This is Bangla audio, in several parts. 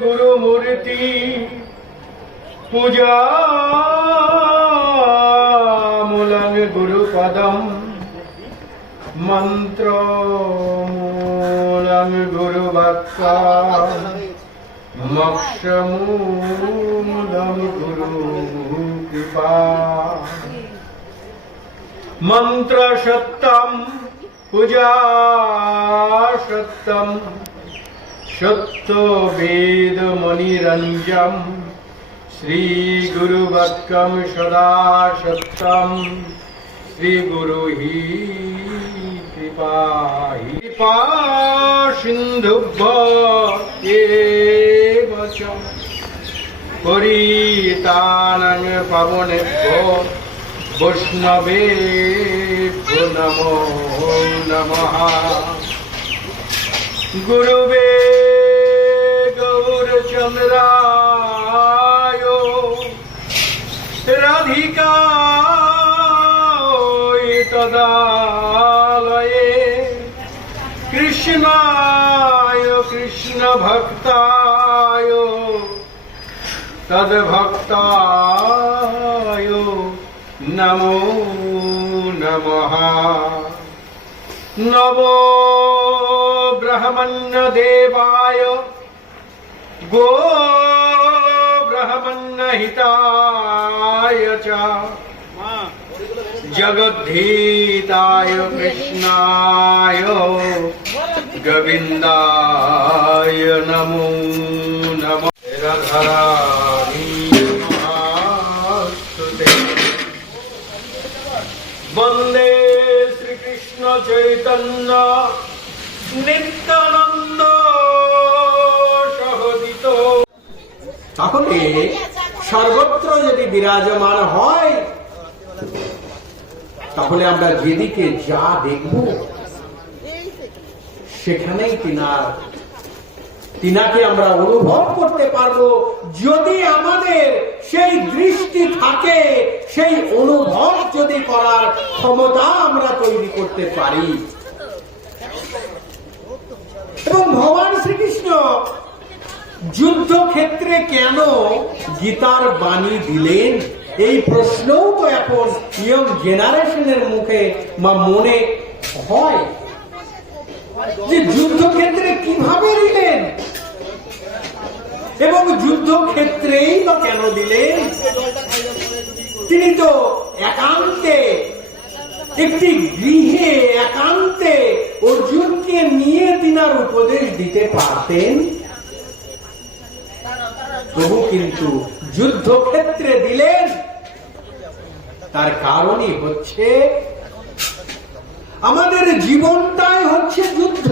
गुरु मूर्ति पूजा मूलं गुरुपदम मंत्र मूलं गुरुभक्ता मोक्ष मूलं गुरु कृपा मंत्र सत्यम पूजा सत्यम सत्य वेद मणिरंजम श्री गुरुवक्कम सदा सत्यम श्री गुरु ही कृपा सिंधुभ्य परितानं पावनेभ्यो वैष्णवेभ्यो नमो नमः। गुरुवे गौरचंद्राय राधिकाय तदालये कृष्णाय कृष्ण भक्ताय तद्भक्ताय नमो नमः। नमो ब्रह्मण्य देवाय गो ब्रह्मण्य हिताय च जगद्धीताय कृष्णाय गोविन्दाय नमो नमः। वंदे श्री कृष्ण चैतन्य नित्यानंद সহজিত। তাহলে সর্বত্র যদি বিরাজমান হয় তাহলে আমরা যেদিকে যা দেখব সেখানেই তিনাকে আমরা অনুভব করতে পারবো, যদি আমাদের সেই দৃষ্টি থাকে, সেই অনুভব যদি করার ক্ষমতা আমরা তৈরি করতে পারি। এবং ভগবান শ্রীকৃষ্ণ যুদ্ধক্ষেত্রে কেন গীতার বাণী দিলেন, এই প্রশ্নও তো এখন ইয়ং জেনারেশনের মুখে বা মনে হয় যে যুদ্ধক্ষেত্রে কিভাবে দিলেন এবং যুদ্ধক্ষেত্রেই বা কেন দিলেন। তিনি তো একান্তে একটি গৃহে একান্তে অর্জুনকে নিয়ে তিনার উপদেশ দিতে পারতেন, তবু কিন্তু যুদ্ধক্ষেত্রে দিলেন। তার কারণই হচ্ছে আমাদের জীবনটাই হচ্ছে যুদ্ধ।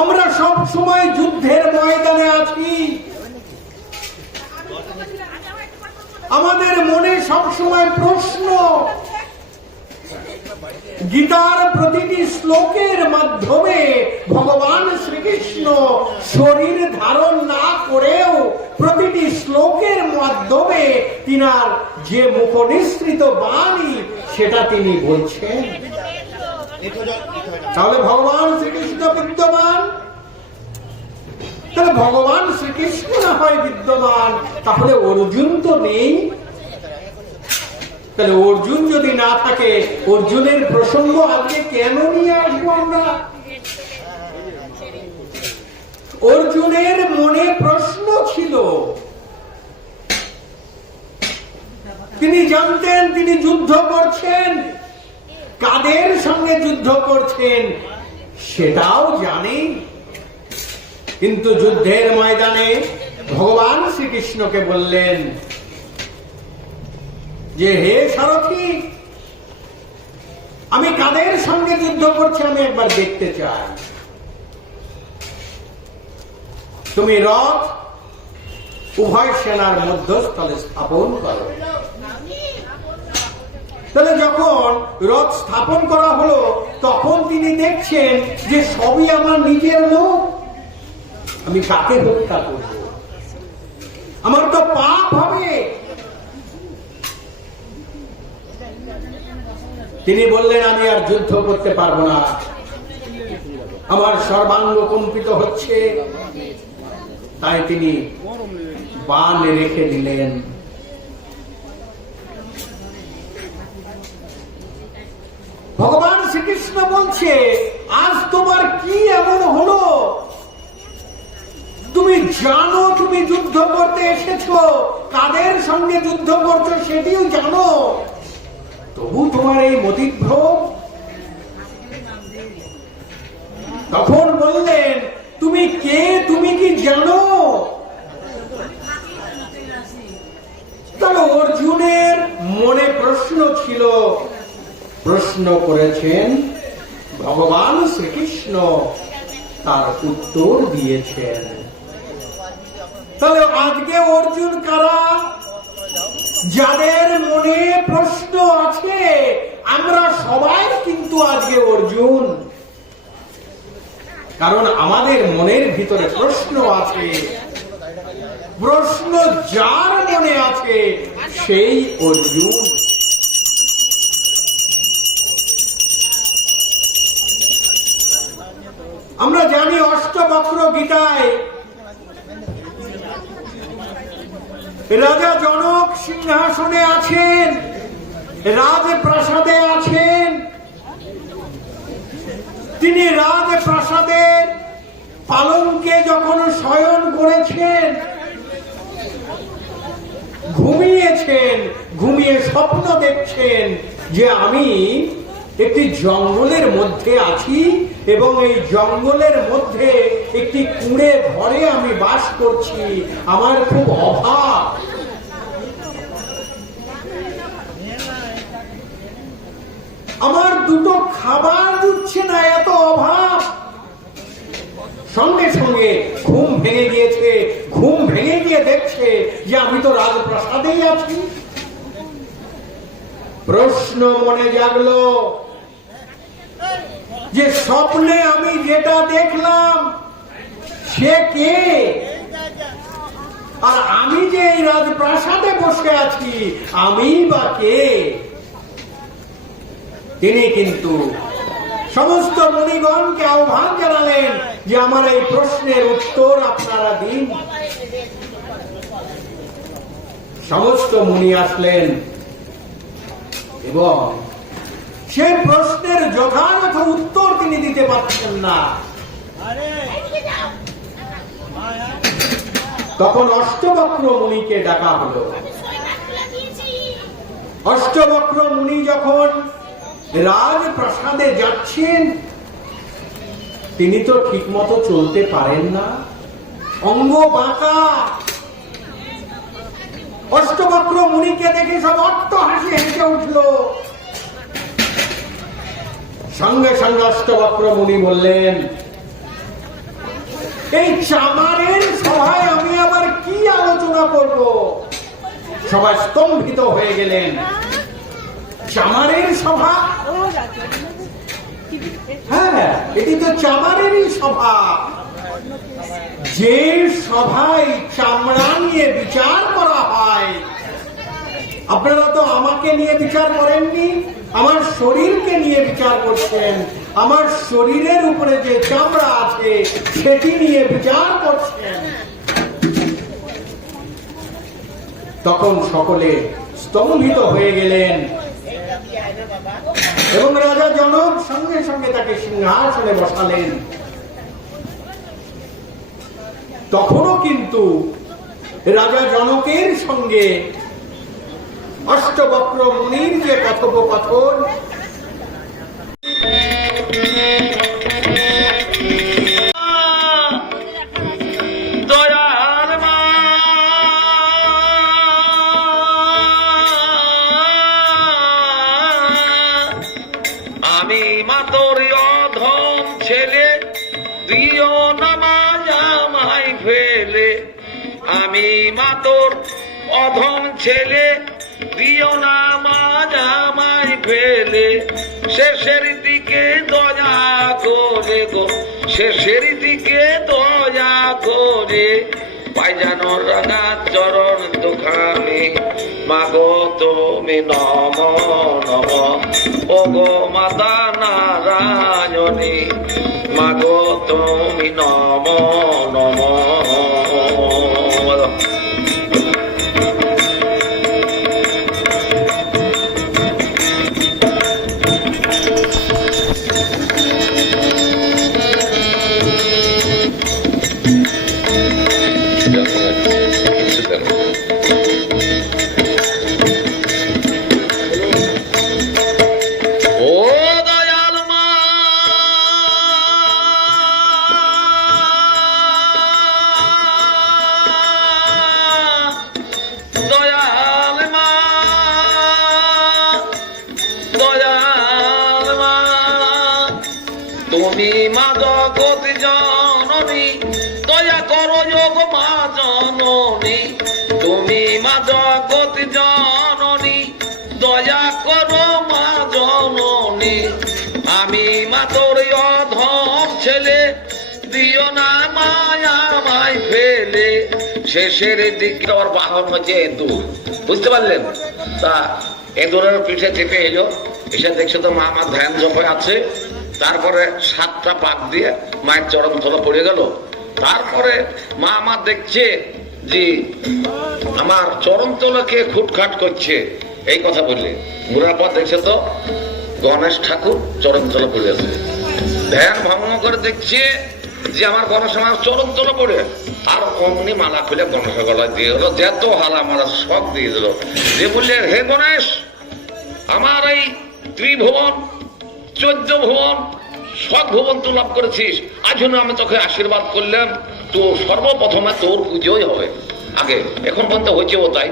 আমরা সব সময় যুদ্ধের ময়দানে আছি। আমাদের মনে সব সময় প্রশ্ন। গীতার প্রতিটি শ্লোকের মাধ্যমে ভগবান শ্রীকৃষ্ণ শরীর ধারণ না করেও প্রতিটি শ্লোকের মাধ্যমে তিনার যে মুখনিসৃত বাণী সেটা তিনি বলছেন। তাহলে ভগবান শ্রীকৃষ্ণ বিদ্যমান, তাহলে ভগবান শ্রীকৃষ্ণ না হয় বিদ্যমান, তাহলে অর্জুন তো নেই। তাহলে অর্জুন যদি না থাকে, অর্জুনের প্রসঙ্গ আজকে কেন নিয়ে আসবো আমরা? অর্জুনের মনে প্রশ্ন ছিল, তিনি জানতেন তিনি যুদ্ধ করছেন, কাদের সঙ্গে যুদ্ধ করছেন সেটাও জানেন। কিন্তু যুদ্ধের ময়দানে ভগবান শ্রীকৃষ্ণকে বললেন যে হে সারথি, আমি কাদের সঙ্গে যুদ্ধ করছি আমি একবার দেখতে চাই। তুমি রথ উভয় সেনার মধ্যস্থলে স্থাপন করো। তাহলে যখন রথ স্থাপন করা হলো তখন তিনি দেখছেন যে সবই আমার নিজের লোক, আমি কাকে হত্যা করব? আমার তো পাপ হবে। তিনি বললেন আমি আর যুদ্ধ করতে পারবো না, আমার সর্বাঙ্গ কম্পিত হচ্ছে, তাই তিনি বাণ রেখে দিলেন। ভগবান শ্রীকৃষ্ণ বলছে, আজ তোমার কি এমন হলো? তুমি জানো তুমি যুদ্ধ করতে এসেছো, কাদের সঙ্গে যুদ্ধ করছো সেটিও জানো, তবু তোমার এই মতিভ্রম। তখন বললেন, তুমি কে, তুমি কি জানো? তাহলে অর্জুনের মনে প্রশ্ন ছিল, প্রশ্ন করেছেন ভগবান শ্রীকৃষ্ণ, তার উত্তর দিয়েছেন। তাহলে আজকে অর্জুন কারা? যাদের মনে প্রশ্ন আছে, আমরা সবাই কিন্তু আজকে অর্জুন, কারণ আমাদের মনের ভিতরে প্রশ্ন আছে। প্রশ্ন যার মনে আছে সেই অর্জুন। আমরা জানি অষ্টবক্র গীতায় রাজা জনক সিংহাসনে আছেন, রাজপ্রাসাদে আছেন। তিনি রাজপ্রাসাদের পালঙ্কে যখন শয়ন করেছেন, ঘুমিয়েছেন, ঘুমিয়ে স্বপ্ন দেখছেন যে আমি একটি জঙ্গলের মধ্যে আছি এবং এই জঙ্গলের মধ্যে একটি কুঁড়ে ঘরে আমি বাস করছি, আমার খুব অভাব। আমার দুটো খাবার জুটছে না, এত অভাব। সঙ্গে সঙ্গে ঘুম ভেঙে গিয়েছে, ঘুম ভেঙে গিয়ে দেখছে যে আমি তো রাজপ্রাসাদেই আছি। প্রশ্ন মনে জাগলো যে স্বপ্নে আমি যেটা দেখলাম সে কে, আর আমি যে এই রাজপ্রাসাদে বসে আছি আমি বা কে? তিনি কিন্তু সমস্ত মুনিগণকে আহ্বান জানালেন যে আমার এই প্রশ্নের উত্তর আপনারা দিন। সমস্ত মুনি আসলেন এবং সে প্রশ্নের যথাযথ উত্তর তিনি দিতে পারছেন না। তখন অষ্টবক্র মুনিকে ডাকা হলো। অষ্টবক্র মুনি যখন রাজপ্রাসাদে যাচ্ছেন, তিনি তো ঠিক মতো চলতে পারেন না, অঙ্গ বাঁকা। অষ্টবক্র মুনিকে দেখে সব অট্ট হাসি হেসে উঠল। সঙ্গে সঙ্গে অষ্টবক্র মুনি বললেন, এই চামারের সভায় আমি আবার কি আলোচনা করব? সবাই স্তম্ভিত হয়ে গেলেন। চামারের সভা? হ্যাঁ, এটি তো চামারেরই সভা। যে সভায় চামড়া নিয়ে বিচার করা হয়, আপনারা তো আমাকে নিয়ে বিচার করেননি, আমার শরীরকে নিয়ে বিচার করছেন। আমার শরীরের উপরে যে চামড়া আছে সেটি নিয়ে বিচার করছেন। তখন সকলে স্তম্ভিত হয়ে গেলেন এবং রাজা জনক সঙ্গে সঙ্গে তাকে সিংহাসনে বসালেন। তখনও কিন্তু রাজা জনকের সঙ্গে অষ্টবক্র মুনির যে কথোপকথন, আমি মাতর অধম ছেলে, দিও নামাজ আমায় ফেলে। আমি মাতর অধম ছেলে, দিও নামাজ আমায় ফেলে। শেষের দিকে দয়া করে গো, শেষের দিকে দয়া করে। পায়জানোর রাঙা চরণ দুখানে মাগো তুমি নম নম, ও গো মাতা নারায়ণী, মাগো তুমি নম নম। তুমি মা জগৎ জননী, দয়া করো যোগ মা জননী, তুমি মা জগৎ জননী, দয়া করো মা জননী। আমি মা তোর অধম ছেলে, দিও না মায়া মাই ফেলে। শেষের দিকে ওর বাহন হচ্ছে এঁদুর, বুঝতে পারলেন? তা এঁদুরের পিঠে চেপে এলো, এসে দেখছে তো মা আমার ধ্যান জপে আছে। তারপরে 7টা পাক দিয়ে মায়ের চরণ তলা পড়ে গেল। তারপরে মা আমার দেখছে যে আমার চরণ তলাকে খুটখাট করছে, এই কথা বললে বুড়ার পর দেখছে তো গণেশ ঠাকুর চরণ তলা পড়ে আছে। ধ্যান ভঙ্গ করে দেখছে যে আমার গণেশ আমার চরণ তলা পড়ে, আর অমনি মালা খুলে গণেশের গলায় দিয়ে হলো, যেত হালা মারা শখ দিয়ে দিল। যে বললে, হে গণেশ, আমার এই ত্রিভুবন 14 ভুবন সব ভুবন তুই লাভ করেছিস, আজ জন্য আমি তোকে আশীর্বাদ করলাম, তো সর্বপ্রথমে তোর পুজোই হবে আগে, এখন পর্যন্ত হয়েছে ও তাই।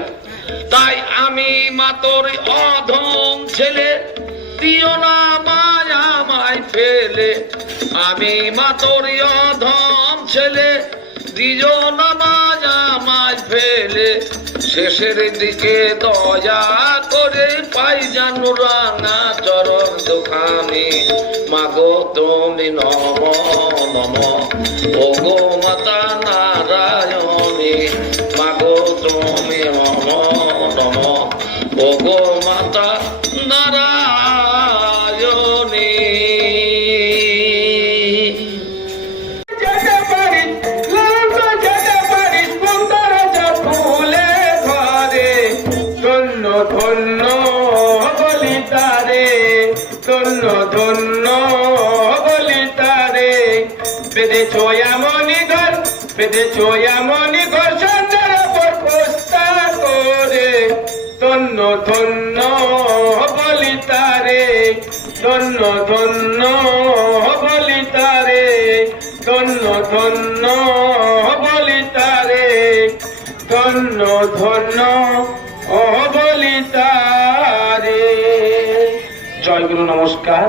তাই আমি মা তোর অধম ছেলে, দিও না মায়া মাই ফেলে। আমি মা তোর অধম ছেলে, দিও না মায়া মাই ফেলে। শেষের দিকে দয়া করে পাই জানু রাঙা চরণ দুখানি, মাগো তুমি নম নম, ও গো মাতা নারায়ণী, মাগো তুমি নম নম, ও গো মাতা নারায়ণী। ধন্য বলি তারে, ধন্য ধন্য বলি তারে। বেঁধেছ এমনি ঘর, বেঁধেছ এমনি ঘর, সন্ধ্যার পর প্রস্তা করে। ধন্য ধন্য বলি তারে, ধন্য ধন্য বলি তারে, ধন্য ধন্য বলি তারে, ধন্য ধন্য ও বলি তারে। জয় গুরু, নমস্কার।